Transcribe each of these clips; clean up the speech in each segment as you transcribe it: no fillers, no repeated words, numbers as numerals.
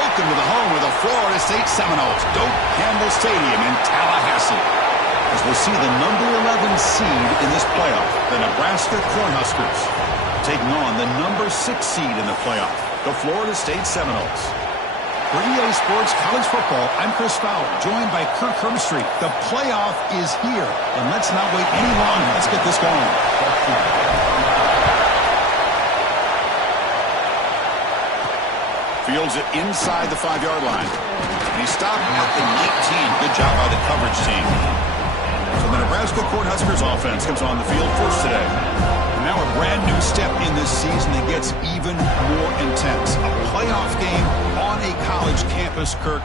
Welcome to the home of the Florida State Seminoles, Doak Campbell Stadium in Tallahassee. As we'll see the number 11 seed in this playoff, the Nebraska Cornhuskers, taking on the number 6 seed in the playoff, the Florida State Seminoles. For EA Sports College Football, I'm Chris Fowler, joined by Kirk Herbstreit. The playoff is here, and let's not wait any longer. Let's get this going. Fields it inside the 5-yard line. And he stopped at the 19. Good job by the coverage team. So the Nebraska Cornhuskers offense comes on the field first today. And now a brand new step in this season that gets even more intense. A playoff game on a college campus, Kirk.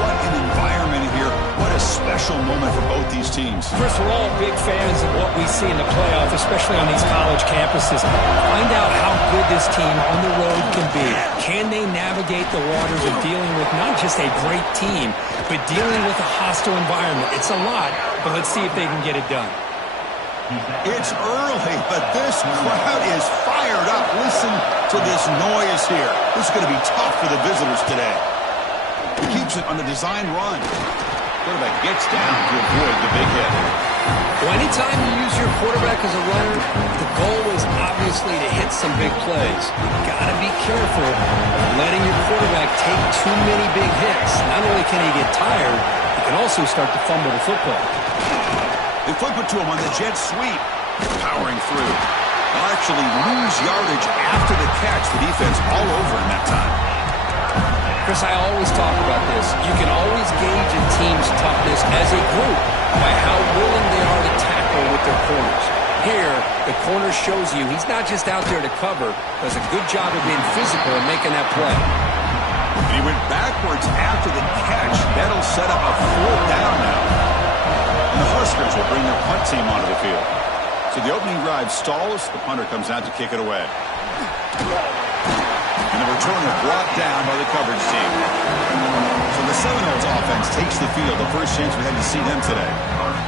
What an environment here. What a special moment for both these teams. First, we're all big fans of what we see in the playoff, especially on these college campuses. Find out how good this team on the road can be. Can they navigate the waters of dealing with not just a great team, but dealing with a hostile environment? It's a lot, but let's see if they can get it done. It's early, but this crowd is fired up. Listen to this noise here. This is going to be tough for the visitors today. He keeps it on the design run. Quarterback gets down to avoid the big hit. Well, anytime you use your quarterback as a runner, the goal is obviously to hit some big plays. You've got to be careful of letting your quarterback take too many big hits. Not only can he get tired, he can also start to fumble the football. They flip it to him on the jet sweep. Powering through. They'll actually lose yardage after the catch. The defense all over in that time. Chris, I always talk about this. You can always gauge a team's toughness as a group by how willing they are to tackle with their corners. Here, the corner shows you he's not just out there to cover, does a good job of being physical and making that play. And he went backwards after the catch. That'll set up a 4th down now. And the Huskers will bring their punt team onto the field. So the opening drive stalls. The punter comes out to kick it away. And the returner brought down by the coverage team. So the Seminoles offense takes the field. The first chance we had to see them today.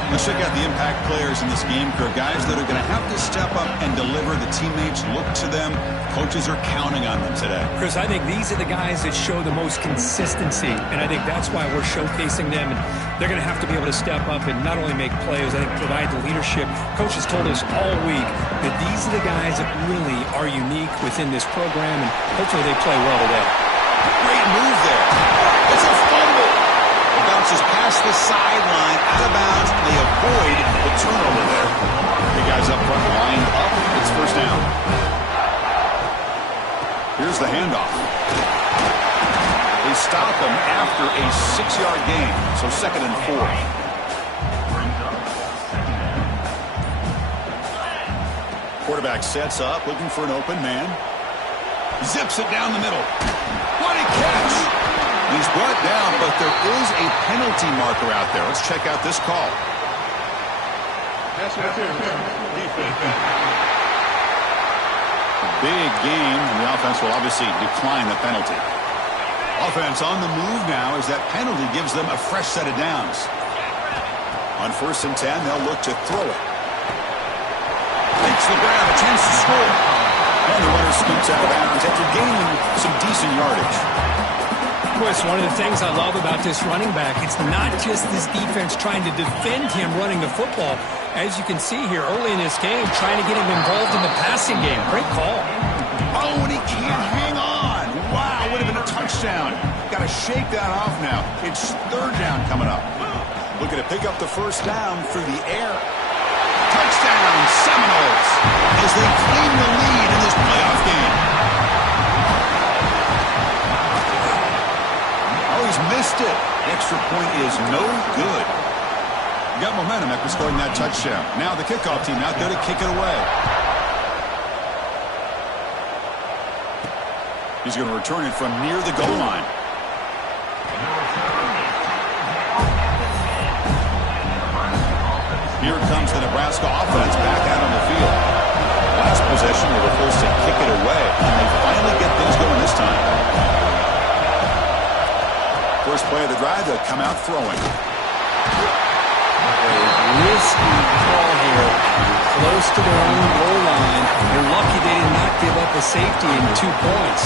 Let's check out the impact players in this game, Kirk. Guys that are going to have to step up and deliver. The teammates look to them. Coaches are counting on them today. Chris, I think these are the guys that show the most consistency, and I think that's why we're showcasing them. And they're going to have to be able to step up and not only make plays, I think provide the leadership. Coaches told us all week that these are the guys that really are unique within this program, and hopefully they play well today. Great move there. It's a fumble. It bounces past the sideline, out of bounds, and they avoid the turnover there. The guys up front lined up. It's first down. Here's the handoff. They stop him after a 6-yard gain, so 2nd and 4. Quarterback sets up, looking for an open man. Zips it down the middle. What a catch! He's brought down, but there is a penalty marker out there. Let's check out this call. Big game, and the offense will obviously decline the penalty. Offense on the move now as that penalty gives them a fresh set of downs. On 1st and 10, they'll look to throw it. Makes the grab, a chance to score. And the runner scoots out of bounds after gaining some decent yardage. Chris, one of the things I love about this running back, it's not just this defense trying to defend him running the football. As you can see here early in this game, trying to get him involved in the passing game. Great call. Oh, and he can't hang on. Wow, would have been a touchdown. Got to shake that off now. It's 3rd down coming up. Looking to pick up the 1st down through the air. Touchdown, Seminoles, as they claim the lead in this playoff game. Oh, he's missed it. The extra point is no good. Got momentum after scoring that touchdown. Now the kickoff team out there to kick it away. He's going to return it from near the goal line. Here comes the Nebraska offense back out on the field. Last possession, they were forced to kick it away, and they finally get things going this time. First play of the drive, they'll come out throwing. A risky call here, close to their own goal line. They're lucky they did not give up a safety in 2 points.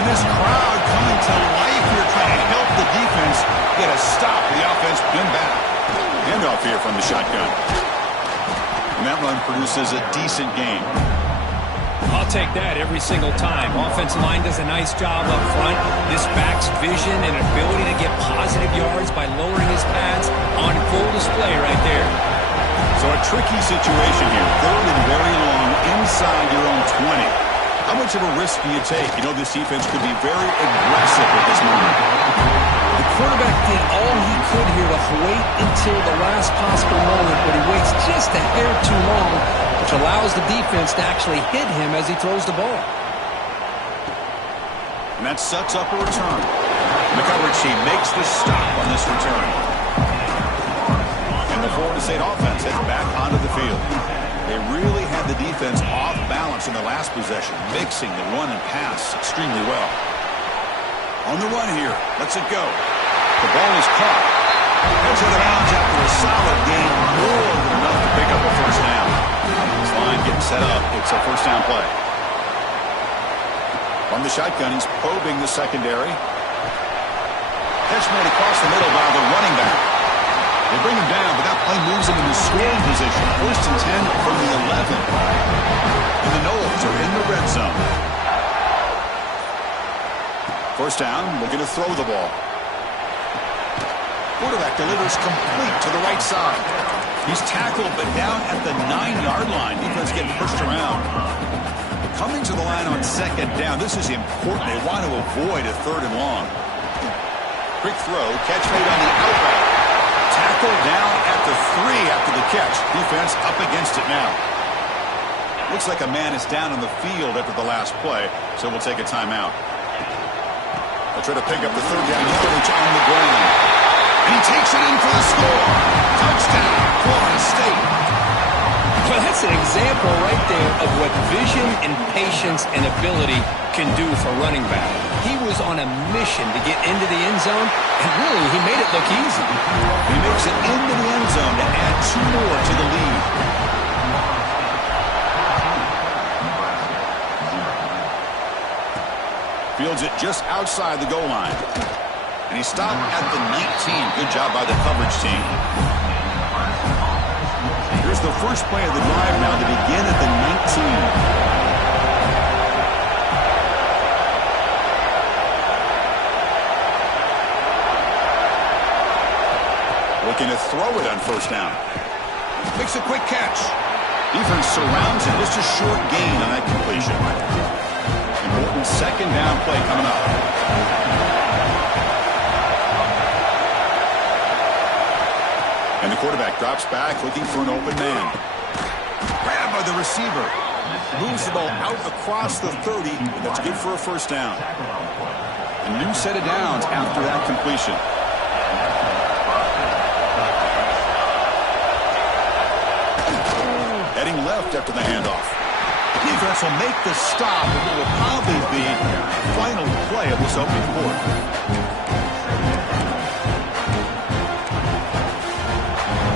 And this crowd coming produces a decent game. I'll take that every single time. Offensive line does a nice job up front. This back's vision and ability to get positive yards by lowering his pads on full display right there. So a tricky situation here. 3rd and very long inside your own 20. How much of a risk do you take? You know, this defense could be very aggressive at this moment. The quarterback did all he could here to wait until the last possible moment, but he waits just a hair too long, which allows the defense to actually hit him as he throws the ball. And that sets up a return. The coverage team makes the stop on this return. And the Florida State offense heads back onto the field. They really had the defense off balance in the last possession, mixing the run and pass extremely well. On the run here, lets it go. The ball is caught. Heads out of bounds after a solid gain, more than enough to pick up a first down. This line getting set up. It's a first down play. From the shotgun, he's probing the secondary. Catch made across the middle by the running back. They bring him down, but that play moves him into scoring position. 1st and 10 from the 11. And the Noles are in the red zone. First down, looking to throw the ball. Quarterback delivers complete to the right side. He's tackled, but down at the 9-yard line. Defense getting pushed around. Coming to the line on 2nd down. This is important. They want to avoid a 3rd and long. Quick throw. Catch made on the outright. Tackled down at the 3 after the catch. Defense up against it now. Looks like a man is down on the field after the last play, so we'll take a timeout. They'll try to pick up the 3rd down yardage on the ground. And he takes it in for the score. Touchdown, Florida State. Well, that's an example right there of what vision and patience and ability can do for running back. He was on a mission to get into the end zone, and really, he made it look easy. He makes it into the end zone to add 2 more to the lead. Fields it just outside the goal line. And he stopped at the 19. Good job by the coverage team. Here's the first play of the drive now to begin at the 19. Looking to throw it on first down. Makes a quick catch. Defense surrounds him. Just a short gain on that completion. Important 2nd down play coming up. And the quarterback drops back looking for an open man. Grabbed by the receiver. Moves the ball out across the 30. That's good for a first down. A new set of downs after that completion. Heading left after the handoff. Defense will make the stop, and it will probably be the final play of this opening quarter.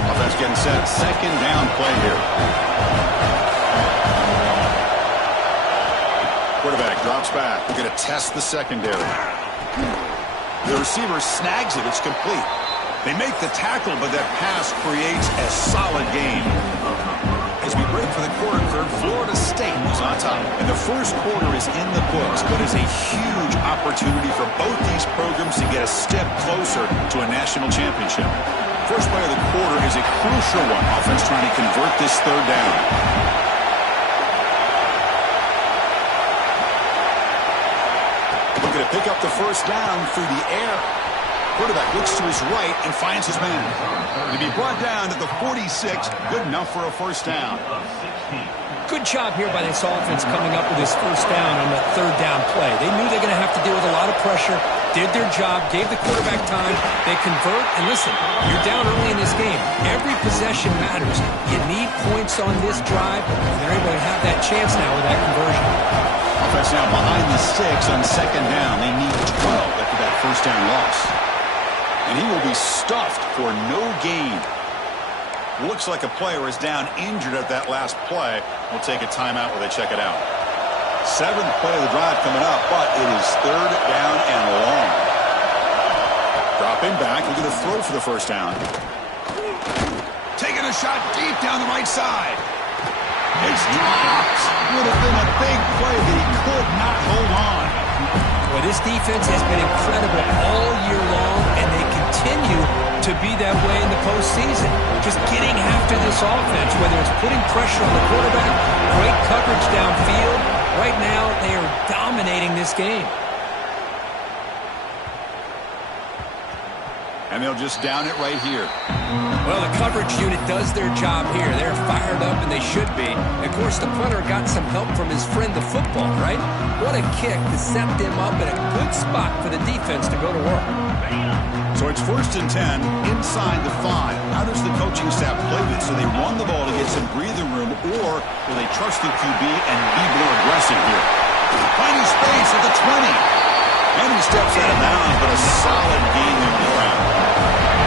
Offense getting set. 2nd down play here. Quarterback drops back. We're going to test the secondary. The receiver snags it. It's complete. They make the tackle, but that pass creates a solid gain. As we break for the quarter third, Florida State is on top. And the first quarter is in the books, but is a huge opportunity for both these programs to get a step closer to a national championship. First play of the quarter is a crucial one. Offense trying to convert this 3rd down. Looking to pick up the first down through the air. Quarterback looks to his right and finds his man. To be brought down to the 46, good enough for a first down. Good job here by this offense coming up with this first down on the 3rd down play. They knew they're going to have to deal with a lot of pressure, did their job, gave the quarterback time, they convert, and listen, you're down early in this game. Every possession matters. You need points on this drive, and they're able to have that chance now with that conversion. Offense now behind the 6 on 2nd down. They need 12 after that first down loss. And he will be stuffed for no gain. Looks like a player is down injured at that last play. We'll take a timeout while they check it out. 7th play of the drive coming up, but it is 3rd down and long. Dropping back, looking to throw for the first down. Taking a shot deep down the right side. It's dropped. Would have been a big play that he could not hold on. Well, this defense has been incredible all year long, and they continue to be that way in the postseason. Just getting after this offense, whether it's putting pressure on the quarterback, great coverage downfield. Right now, they are dominating this game. And they'll just down it right here. Well, the coverage unit does their job here. They're fired up, and they should be. Of course, the punter got some help from his friend, the football, right? What a kick to set them up in a good spot for the defense to go to work. So it's 1st and 10 inside the 5. How does the coaching staff play this? So they run the ball to get some breathing room, or will they trust the QB and be more aggressive here? Finding space at the 20. And he steps out of bounds, but a solid gain in the ground.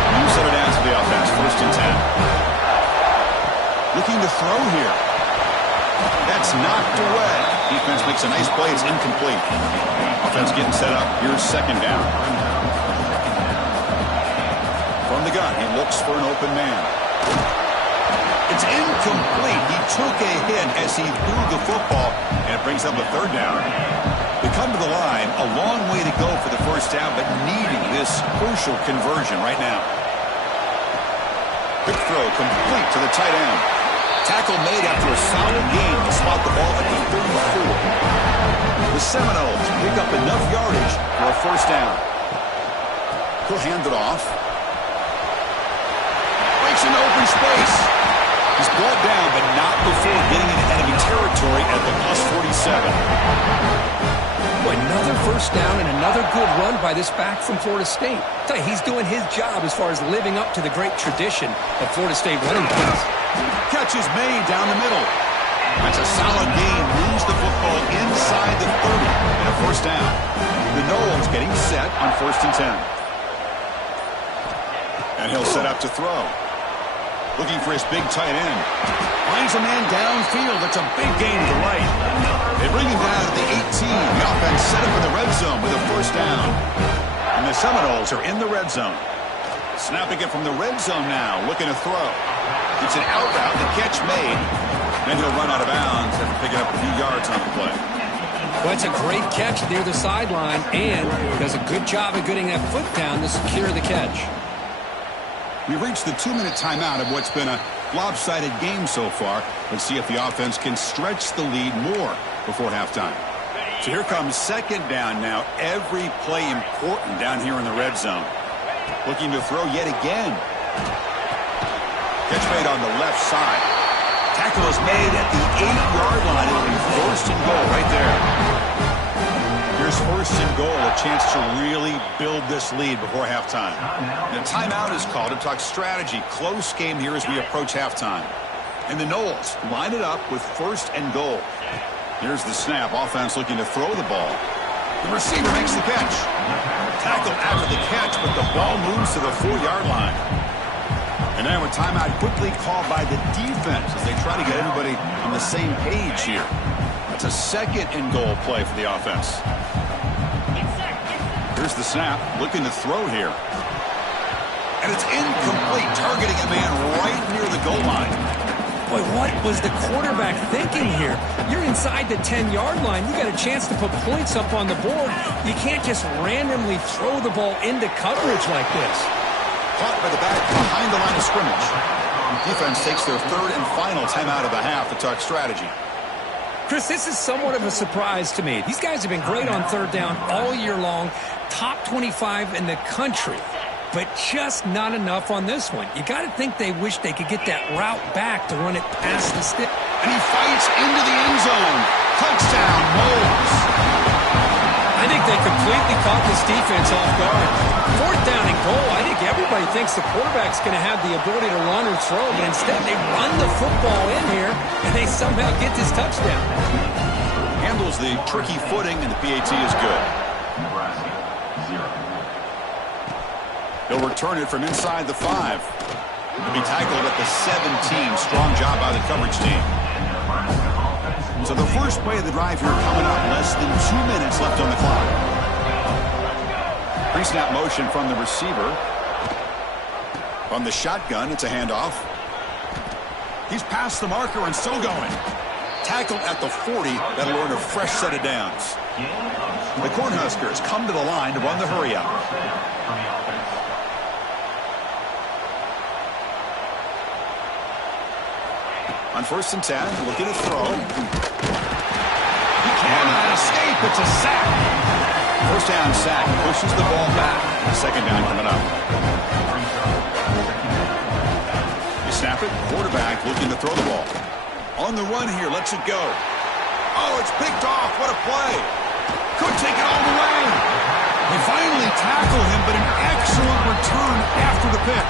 You set it down to the offense, 1st and 10. Looking to throw here. That's knocked away. Defense makes a nice play. It's incomplete. Offense getting set up. Here's 2nd down. From the gun, he looks for an open man. It's incomplete. He took a hit as he threw the football, and it brings up a 3rd down. They come to the line, a long way to go for the 1st down, but needing this crucial conversion right now. Quick throw, complete to the tight end. Tackle made after a solid gain to spot the ball at the 34. The Seminoles pick up enough yardage for a 1st down. He'll hand it off. Breaks into open space. He's brought down, but not before getting into enemy territory at the +47. Another 1st down and another good run by this back from Florida State. I tell you, he's doing his job as far as living up to the great tradition of Florida State running backs. Catch is made down the middle. That's a solid gain. Moves the football inside the 30 and a 1st down. The Noles getting set on 1st and 10. And he'll set up to throw. Looking for his big tight end. Finds a man downfield. That's a big gain to the right. They bring him down to the 18. The offense set up in the red zone with a 1st down. And the Seminoles are in the red zone. Snapping it from the red zone now. Looking to throw. It's an out route. The catch made. Then he'll run out of bounds after picking up a few yards on the play. Well, it's a great catch near the sideline, and does a good job of getting that foot down to secure the catch. We've reached the 2-minute timeout of what's been a lopsided game so far. Let's see if the offense can stretch the lead more before halftime. So here comes 2nd down now. Every play important down here in the red zone. Looking to throw yet again. Catch made on the left side. Tackle is made at the 8-yard line. It'll be 1st and goal right there. Here's 1st and goal, a chance to really build this lead before halftime. The timeout is called to talk strategy. Close game here as we approach halftime. And the Noles line it up with 1st and goal. Here's the snap. Offense looking to throw the ball. The receiver makes the catch. Tackle after the catch, but the ball moves to the 4-yard line. And now a timeout quickly called by the defense as they try to get everybody on the same page here. That's a 2nd and goal play for the offense. Here's the snap, looking to throw here. And it's incomplete, targeting a man right near the goal line. Boy, what was the quarterback thinking here? You're inside the 10-yard line. You got a chance to put points up on the board. You can't just randomly throw the ball into coverage like this. Caught by the back behind the line of scrimmage. Defense takes their 3rd and final timeout of the half to talk strategy. Chris, this is somewhat of a surprise to me. These guys have been great on 3rd down all year long, top 25 in the country, but just not enough on this one. You got to think they wish they could get that route back to run it past the stick. And he fights into the end zone. Touchdown, Noles. I think they completely caught this defense off guard. 4th down and goal. I think everybody thinks the quarterback's going to have the ability to run or throw, but instead they run the football in here, and they somehow get this touchdown. Handles the tricky footing, and the PAT is good. Nebraska, 0. He'll return it from inside the 5. He'll be tackled at the 17. Strong job by the coverage team. So the first play of the drive here coming up. Less than 2 minutes left on the clock. Pre-snap motion from the receiver. From the shotgun, it's a handoff. He's past the marker and still going. Tackled at the 40. That'll earn a fresh set of downs. The Cornhuskers come to the line to run the hurry out. On 1st and 10, looking to throw. He cannot escape. It's a sack. 1st down sack. Pushes the ball back. 2nd down coming up. You snap it. Quarterback looking to throw the ball. On the run here. Lets it go. Oh, it's picked off. What a play. Could take it all the way. They finally tackle him, but an excellent return after the pick.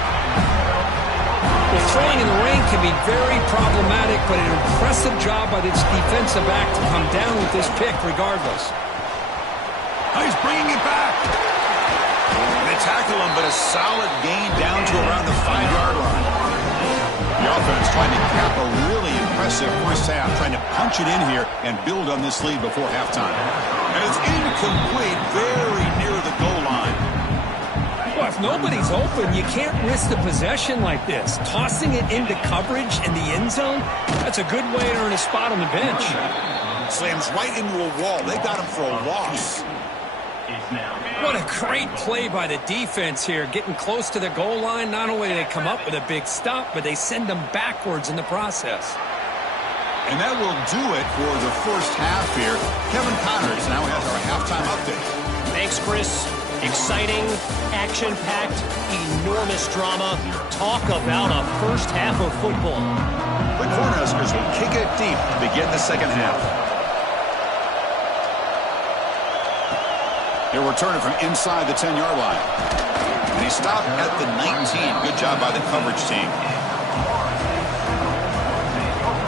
Well, throwing in the rain can be very problematic, but an impressive job by this defensive back to come down with this pick regardless. Oh, he's bringing it back. They tackle him, but a solid gain down to around the 5-yard line. The offense trying to cap a really impressive first half, trying to punch it in here and build on this lead before halftime. And it's incomplete, very near the goal line. Well, if nobody's open, you can't risk the possession like this. Tossing it into coverage in the end zone, that's a good way to earn a spot on the bench. Slams right into a wall. They got him for a loss. What a great play by the defense here. Getting close to the goal line, not only do they come up with a big stop, but they send them backwards in the process. And that will do it for the first half here. Kevin Connors now has our halftime update. Thanks, Chris. Exciting, action-packed, enormous drama. Talk about a first half of football. The Cornhuskers will kick it deep to begin the second half. He'll return it from inside the 10-yard line. And he stopped at the 19. Good job by the coverage team.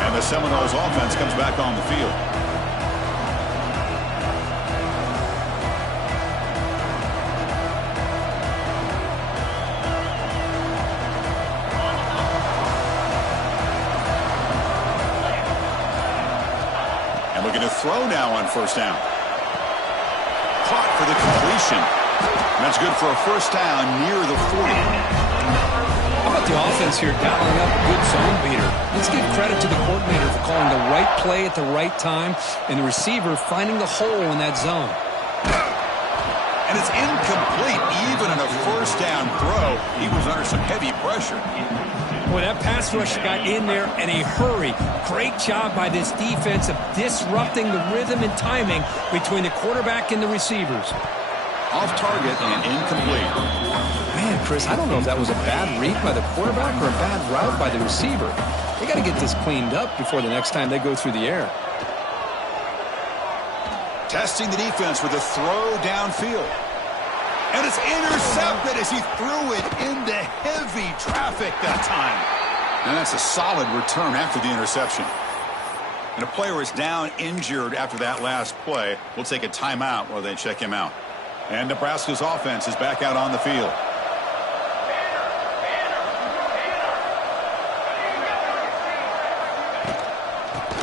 And the Seminoles offense comes back on the field. And looking to throw now on 1st down. Caught for the completion. And that's good for a 1st down near the 40. How about the offense here dialing up a good zone beater? Let's give credit to the coordinator for calling the right play at the right time and the receiver finding the hole in that zone. And it's incomplete. Even in a 1st down throw, he was under some heavy pressure. Boy, that pass rush got in there in a hurry. Great job by this defense of disrupting the rhythm and timing between the quarterback and the receivers. Off target and incomplete. Man, Chris, I don't know if that was a bad read by the quarterback or a bad route by the receiver. They got to get this cleaned up before the next time they go through the air. Testing the defense with a throw downfield. And it's intercepted as he threw it into heavy traffic that time. And that's a solid return after the interception. And a player is down injured after that last play. We'll take a timeout while they check him out. And Nebraska's offense is back out on the field.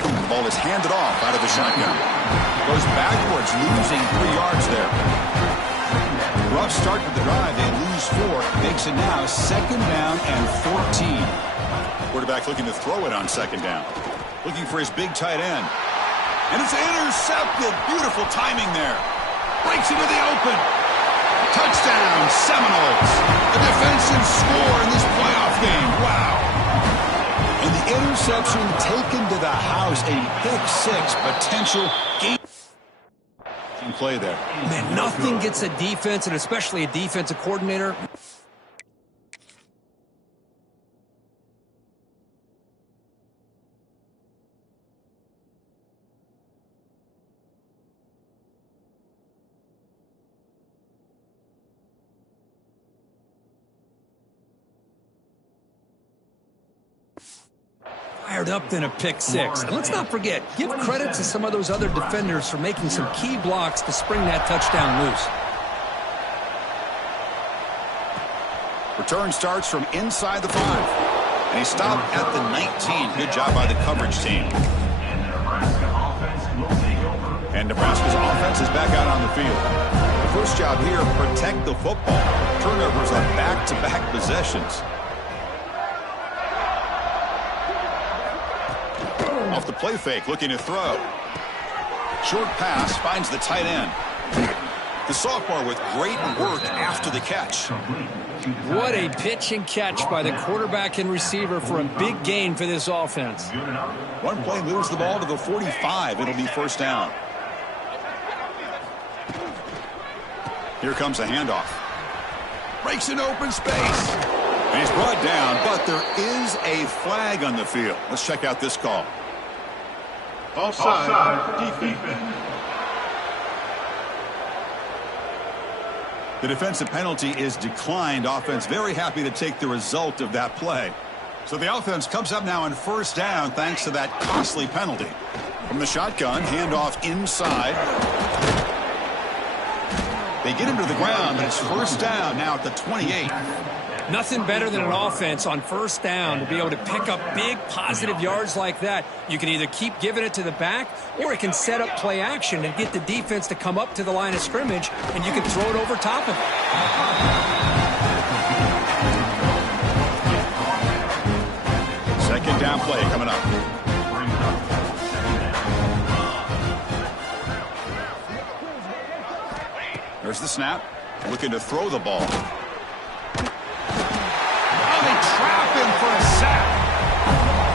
The ball is handed off out of the shotgun. Goes backwards, losing 3 yards there. Rough start to the drive. They lose 4. Makes it now 2nd down and 14. Quarterback looking to throw it on 2nd down. Looking for his big tight end. And it's intercepted. Beautiful timing there. Breaks into the open. Touchdown, Seminoles. A defensive score in this playoff game. Wow. And the interception taken to the house. A pick-6 potential game play there. Man, nothing gets a defense, and especially a defensive coordinator. Fired up than a pick-6. And let's not forget, give credit to some of those other defenders for making some key blocks to spring that touchdown loose. Return starts from inside the 5. And he stopped at the 19. Good job by the coverage team. And Nebraska's offense is back out on the field. The first job here, protect the football. Turnovers on back-to-back possessions. the play fake, looking to throw. Short pass finds the tight end. The sophomore with great work after the catch. What a pitch and catch by the quarterback and receiver for a big gain for this offense. One play moves the ball to the 45. It'll be first down. Here comes a handoff. Breaks an open space. And he's brought down, but there is a flag on the field. Let's check out this call. Offside. Defense. The defensive penalty is declined. Offense very happy to take the result of that play. So the offense comes up now on first down thanks to that costly penalty. From the shotgun, handoff inside. They get him to the ground, but it's first down now at the 28. Nothing better than an offense on first down to be able to pick up big positive yards like that. You can either keep giving it to the back, or it can set up play action and get the defense to come up to the line of scrimmage, and you can throw it over top of it. Second down play coming up. There's the snap. Looking to throw the ball. Trap him for a sack.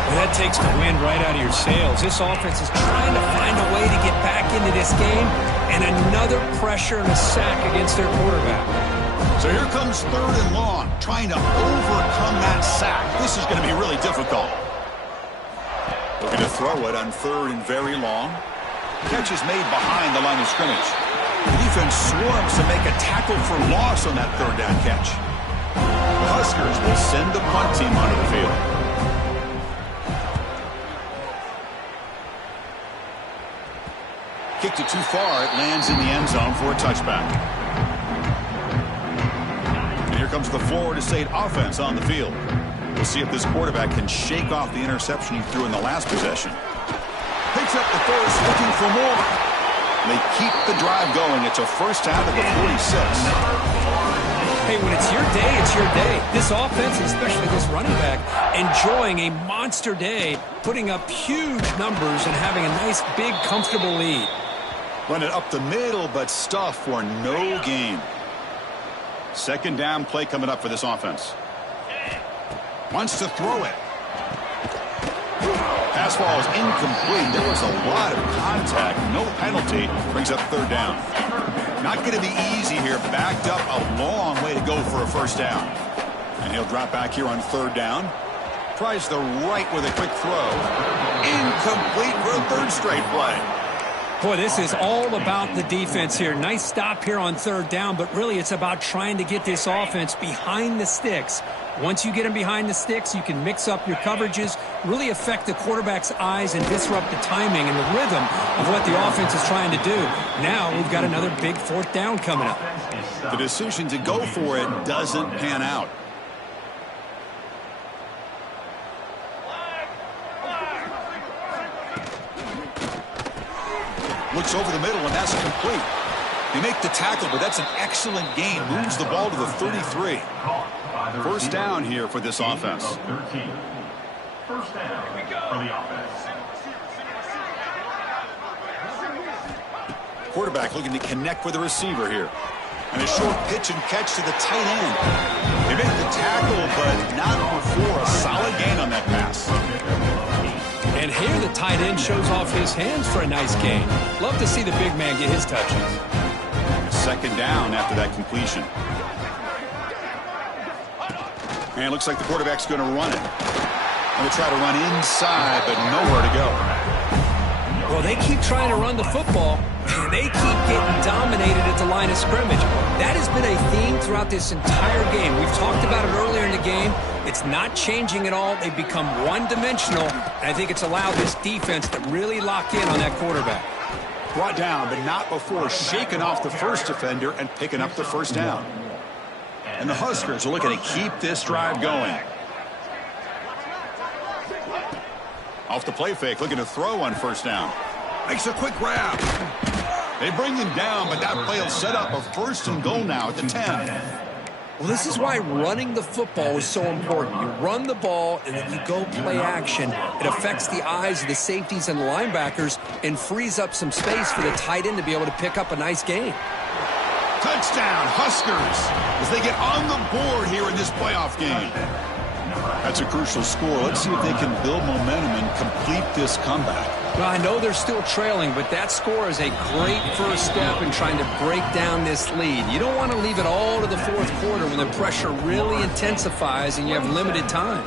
Well, that takes the wind right out of your sails. This offense is trying to find a way to get back into this game, and another pressure and a sack against their quarterback. So here comes third and long, trying to overcome that sack. This is going to be really difficult. Looking to throw it on third and very long. Catch is made behind the line of scrimmage. The defense swarms to make a tackle for loss on that third down catch. The Huskers will send the punt team onto the field. Kicked it too far. It lands in the end zone for a touchback. And here comes the Florida State offense on the field. We'll see if this quarterback can shake off the interception he threw in the last possession. Picks up the first, looking for more. They keep the drive going. It's a first down at the 46. Hey, when it's your day, it's your day. This offense, especially this running back, enjoying a monster day, putting up huge numbers and having a nice, big, comfortable lead. Run it up the middle, but stuff for no gain. Second down play coming up for this offense. Wants to throw it. Pass ball is incomplete. There was a lot of contact. No penalty. Brings up third down. Not going to be easy here. Backed up a long way to go for a first down. And he'll drop back here on third down. Tries the right with a quick throw. Incomplete for a third straight play. Boy, this is all about the defense here. Nice stop here on third down, but really it's about trying to get this offense behind the sticks. Once you get them behind the sticks, you can mix up your coverages, really affect the quarterback's eyes and disrupt the timing and the rhythm of what the offense is trying to do. Now we've got another big fourth down coming up. The decision to go for it doesn't pan out. Looks over the middle, and that's complete. They make the tackle, but that's an excellent gain. Moves the ball to the 33. First down here for this offense. First down for the offense. Quarterback looking to connect with the receiver here. And a short pitch and catch to the tight end. They make the tackle, but not before a solid gain on that pass. And here the tight end shows off his hands for a nice gain. Love to see the big man get his touches. Second down after that completion. And it looks like the quarterback's going to run it. Going to try to run inside, but nowhere to go. Well, they keep trying to run the football, and they keep getting dominated at the line of scrimmage. That has been a theme throughout this entire game. We've talked about it earlier in the game. It's not changing at all. They've become one-dimensional, and I think it's allowed this defense to really lock in on that quarterback. Brought down, but not before shaking off the first defender and picking up the first down. And the Huskers are looking to keep this drive going. Off the play fake, looking to throw on first down. Makes a quick grab. They bring him down, but that play will set up a first and goal now at the 10. Well, this is why running the football is so important. You run the ball, and then you go play action. It affects the eyes of the safeties and the linebackers and frees up some space for the tight end to be able to pick up a nice gain. Touchdown, Huskers, as they get on the board here in this playoff game. That's a crucial score. Let's see if they can build momentum and complete this comeback. Well, I know they're still trailing, but that score is a great first step in trying to break down this lead. You don't want to leave it all to the fourth quarter when the pressure really intensifies and you have limited time.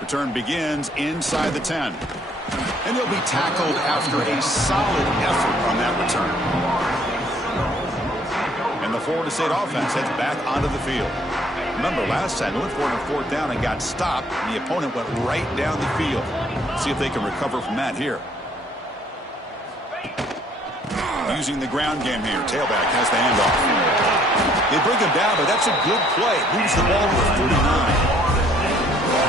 Return begins inside the 10. And he'll be tackled after a solid effort on that return. And the Florida State offense heads back onto the field. Remember, last time they went for it on fourth down and got stopped, and the opponent went right down the field. See if they can recover from that here. Using the ground game here. Tailback has the handoff. They bring him down, but that's a good play. Moves the ball to the 49.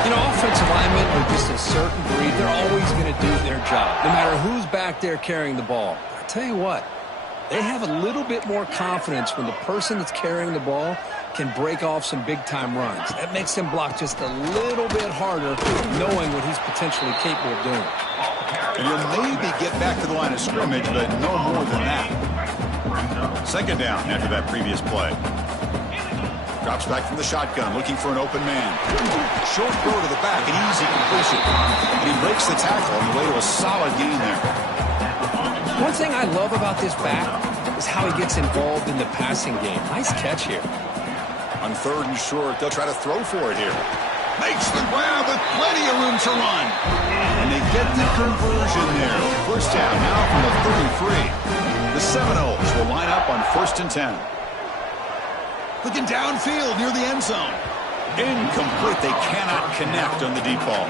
You know, offensive linemen are just a certain breed. They're always going to do their job, no matter who's back there carrying the ball. But I tell you what, they have a little bit more confidence when the person that's carrying the ball can break off some big-time runs. That makes him block just a little bit harder, knowing what he's potentially capable of doing. And he'll maybe get back to the line of scrimmage, but no more than that. Second down after that previous play. Drops back from the shotgun, looking for an open man. Short throw to the back, an easy completion. And he breaks the tackle on the way to a solid gain there. One thing I love about this back is how he gets involved in the passing game. Nice catch here. On third and short, they'll try to throw for it here. Makes the grab with plenty of room to run. And they get the conversion there. First down now from the 33. The Seminoles will line up on 1st and 10. Looking downfield near the end zone. Incomplete. They cannot connect on the deep ball.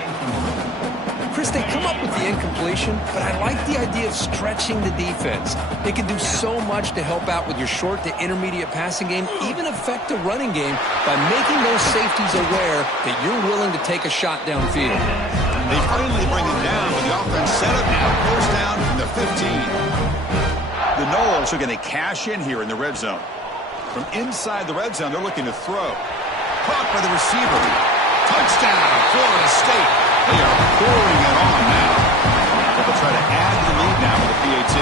Chris, they come up with the incompletion, but I like the idea of stretching the defense. They can do so much to help out with your short to intermediate passing game, even affect the running game by making those safeties aware that you're willing to take a shot downfield. They finally bring him down with the offense set up now. First down from the 15. The Noles are going to cash in here in the red zone. From inside the red zone, they're looking to throw. Caught by the receiver. Touchdown, Florida State. They are pouring it on now. But they'll try to add to the lead now with a PAT.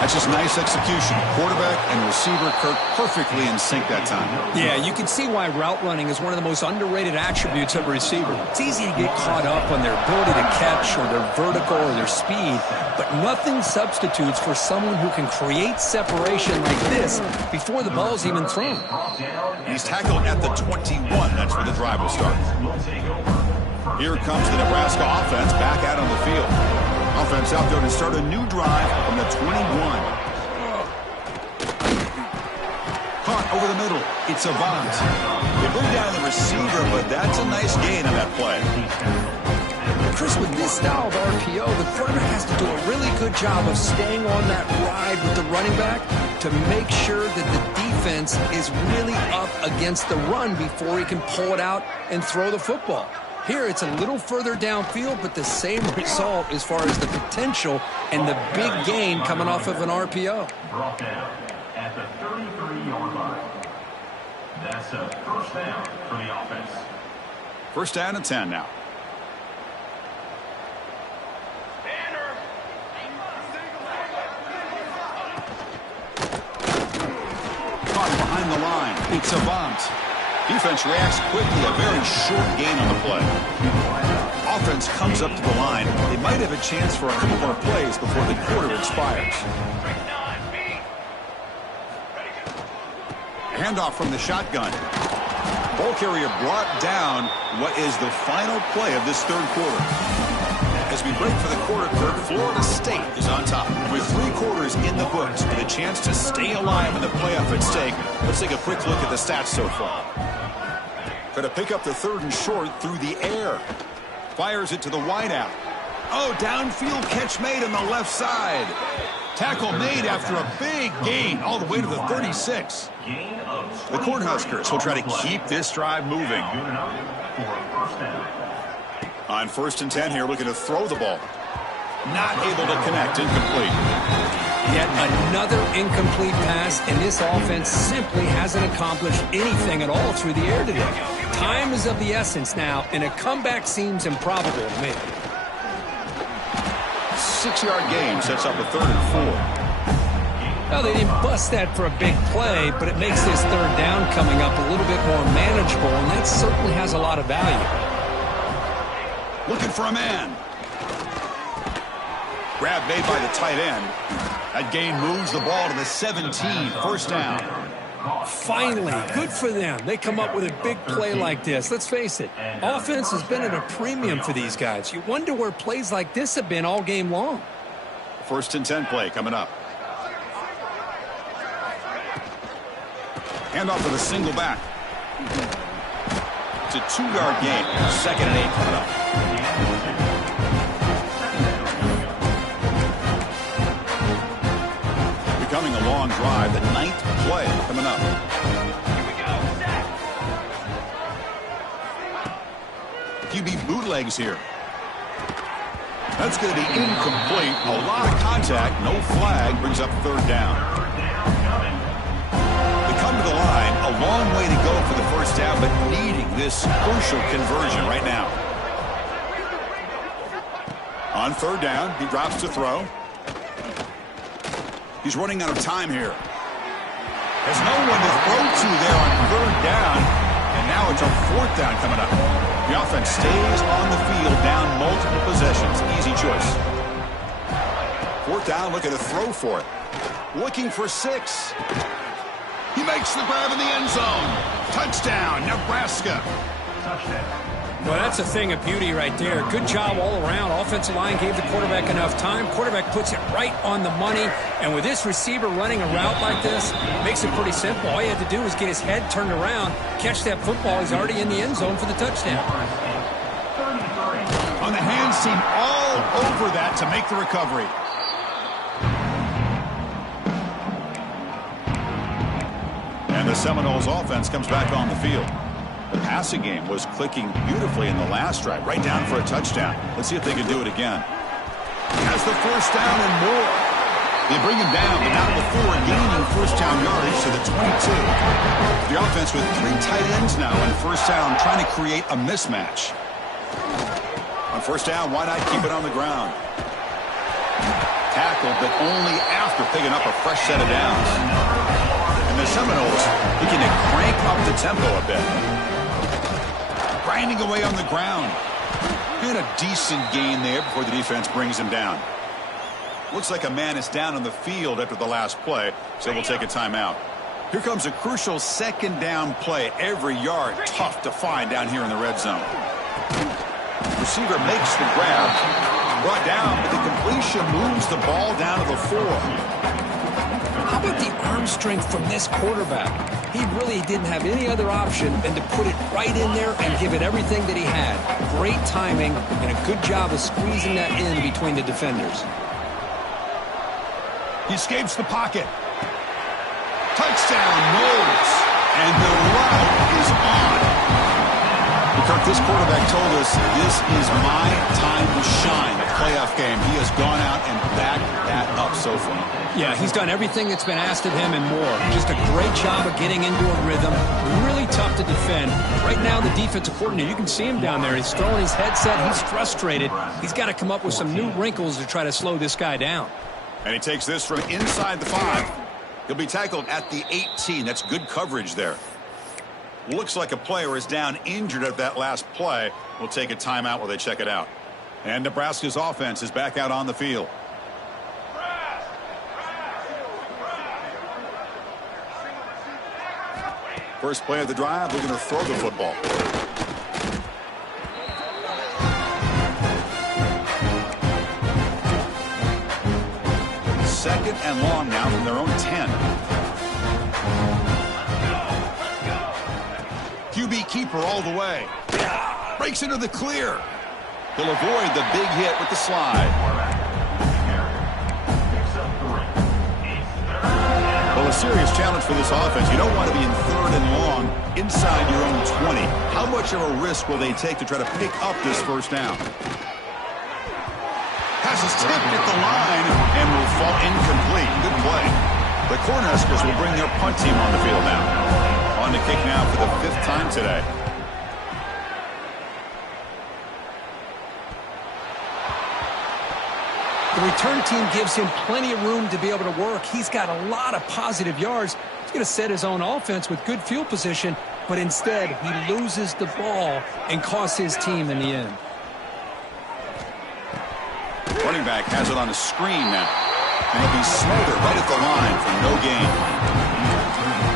That's just nice execution. Quarterback and receiver Kirk perfectly in sync that time. Yeah, you can see why route running is one of the most underrated attributes of a receiver. It's easy to get caught up on their ability to catch or their vertical or their speed, but nothing substitutes for someone who can create separation like this before the ball's even thrown. He's tackled at the 21. That's where the drive will start. Here comes the Nebraska offense back out on the field. Offense out there to start a new drive from the 21. Caught over the middle. It's Avant. They bring down the receiver, but that's a nice gain on that play. Chris, with this style of RPO, the quarterback has to do a really good job of staying on that ride with the running back to make sure that the defense is really up against the run before he can pull it out and throw the football. Here, it's a little further downfield, but the same result as far as the potential and the big gain coming off of an RPO. Brought down at the 33-yard line. That's a first down for the offense. First down and 10 now. Caught behind the line. It's Avant. Defense reacts quickly, a very short gain on the play. Offense comes up to the line. They might have a chance for a couple more plays before the quarter expires. Handoff from the shotgun. Ball carrier brought down what is the final play of this third quarter. As we break for the quarter, Florida State is on top. With 3 quarters in the books, with a chance to stay alive in the playoff at stake, let's take a quick look at the stats so far. Try to pick up the third and short through the air. Fires it to the wideout. Oh, downfield catch made on the left side. Tackle made after a big gain all the way to the 36. The Cornhuskers will try to keep this drive moving. On 1st and 10 here, looking to throw the ball. Not able to connect, incomplete. Yet another incomplete pass, and this offense simply hasn't accomplished anything at all through the air today. Time is of the essence now, and a comeback seems improbable to me. 6-yard gain sets up a 3rd and 4. Well, they didn't bust that for a big play, but it makes this 3rd down coming up a little bit more manageable, and that certainly has a lot of value. Looking for a man. Grab made by the tight end. That gain moves the ball to the 17, 1st down. Finally, good for them. They come up with a big play like this. Let's face it, offense has been at a premium for these guys. You wonder where plays like this have been all game long. 1st and 10 play coming up. Hand off with a single back. It's a 2-yard gain. 2nd and 8 coming up. Becoming a long drive. The 9th play coming up. QB bootlegs here. That's going to be incomplete. A lot of contact. No flag. Brings up 3rd down. Come to the line, a long way to go for the 1st down, but needing this crucial conversion right now. On 3rd down, he drops to throw. He's running out of time here. There's no one to throw to there on 3rd down, and now it's a 4th down coming up. The offense stays on the field, down multiple possessions. Easy choice. 4th down, looking to throw for it. Looking for 6. He makes the grab in the end zone. Touchdown, Nebraska. Well, that's a thing of beauty right there. Good job all around. Offensive line gave the quarterback enough time. Quarterback puts it right on the money. And with this receiver running a route like this, makes it pretty simple. All he had to do was get his head turned around, catch that football. He's already in the end zone for the touchdown. On the hands team all over that to make the recovery. And the Seminoles offense comes back on the field. The passing game was clicking beautifully in the last drive, right down for a touchdown. Let's see if they can do it again. Has the 1st down and more. They bring him down, but not before gaining 1st down yardage to the 22. The offense with 3 tight ends now on 1st down, trying to create a mismatch. On 1st down, why not keep it on the ground? Tackled, but only after picking up a fresh set of downs. The Seminoles looking to crank up the tempo a bit. Grinding away on the ground. And a decent gain there before the defense brings him down. Looks like a man is down on the field after the last play, so we'll take a timeout. Here comes a crucial 2nd down play. Every yard tough to find down here in the red zone. Receiver makes the grab. Brought down, but the completion moves the ball down to the 4. How about the arm strength from this quarterback? He really didn't have any other option than to put it right in there and give it everything that he had. Great timing and a good job of squeezing that in between the defenders. He escapes the pocket. Touchdown, Knowles. And the route is on. Kirk, this quarterback told us this is my time to shine. The playoff game. He has gone out and backed that up so far. Yeah, he's done everything that's been asked of him and more. Just a great job of getting into a rhythm. Really tough to defend. Right now, the defensive coordinator, you can see him down there. He's throwing his headset. He's frustrated. He's got to come up with some new wrinkles to try to slow this guy down. And he takes this from inside the 5. He'll be tackled at the 18. That's good coverage there. Looks like a player is down injured at that last play. We'll take a timeout while they check it out. And Nebraska's offense is back out on the field. First play of the drive, we're going to throw the football. Second and long now from their own 10. QB keeper all the way. Breaks into the clear. He'll avoid the big hit with the slide. Well, a serious challenge for this offense. You don't want to be in 3rd and long inside your own 20. How much of a risk will they take to try to pick up this 1st down? Pass is tipped at the line and will fall incomplete. Good play. The Cornhuskers will bring their punt team on the field now. On to kick now for the 5th time today. The return team gives him plenty of room to be able to work. He's got a lot of positive yards. He's going to set his own offense with good field position, but instead he loses the ball and costs his team in the end. Running back has it on a screen now. And he'll be smothered right at the line for no gain.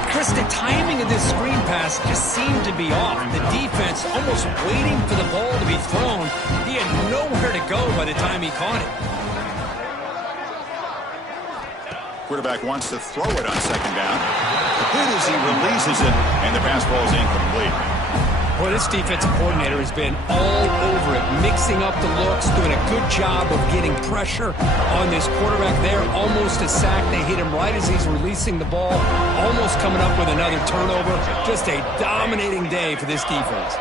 Chris, the timing of this screen pass just seemed to be off. The defense almost waiting for the ball to be thrown. He had nowhere to go by the time he caught it. Quarterback wants to throw it on 2nd down. Hit as he releases it, and the pass ball is incomplete. Well, this defensive coordinator has been all over it, mixing up the looks, doing a good job of getting pressure on this quarterback there. Almost a sack. They hit him right as he's releasing the ball, almost coming up with another turnover. Just a dominating day for this defense.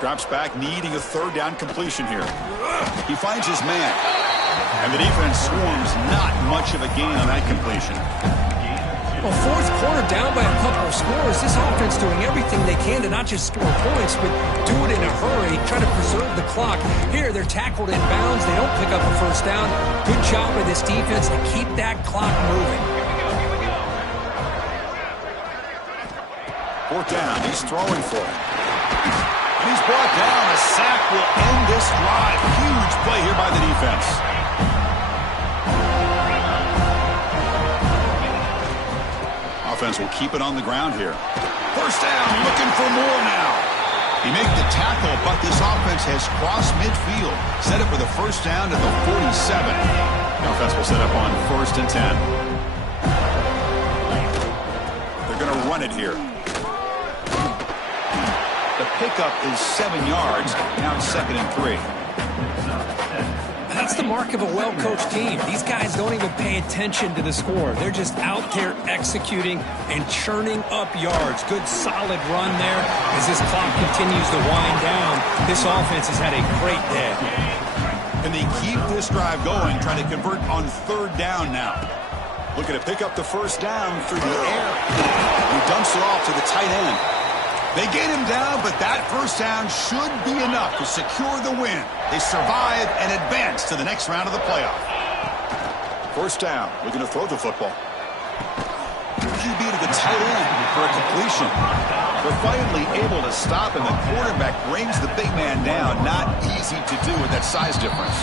Drops back, needing a 3rd down completion here. He finds his man. And the defense swarms, not much of a gain on that completion. Well, 4th quarter down by a couple of scores. This offense doing everything they can to not just score points, but do it in a hurry, try to preserve the clock. Here, they're tackled in bounds. They don't pick up a 1st down. Good job by this defense to keep that clock moving. 4th down, he's throwing for it. And he's brought down. A sack will end this drive. Huge play here by the defense. Offense will keep it on the ground here. 1st down, looking for more now. He made the tackle, but this offense has crossed midfield. Set up for the 1st down at the 47. The offense will set up on 1st and 10. They're going to run it here. The pickup is 7 yards. Now 2nd and 3. That's the mark of a well-coached team. These guys don't even pay attention to the score. They're just out there executing and churning up yards. Good, solid run there. As this clock continues to wind down, this offense has had a great day. And they keep this drive going, trying to convert on 3rd down now. Looking to pick up the 1st down through the air. He dumps it off to the tight end. They get him down, but that 1st down should be enough to secure the win. They survive and advance to the next round of the playoff. 1st down, looking to throw the football. QB to the tight end for a completion. They're finally able to stop him. The quarterback brings the big man down. Not easy to do with that size difference.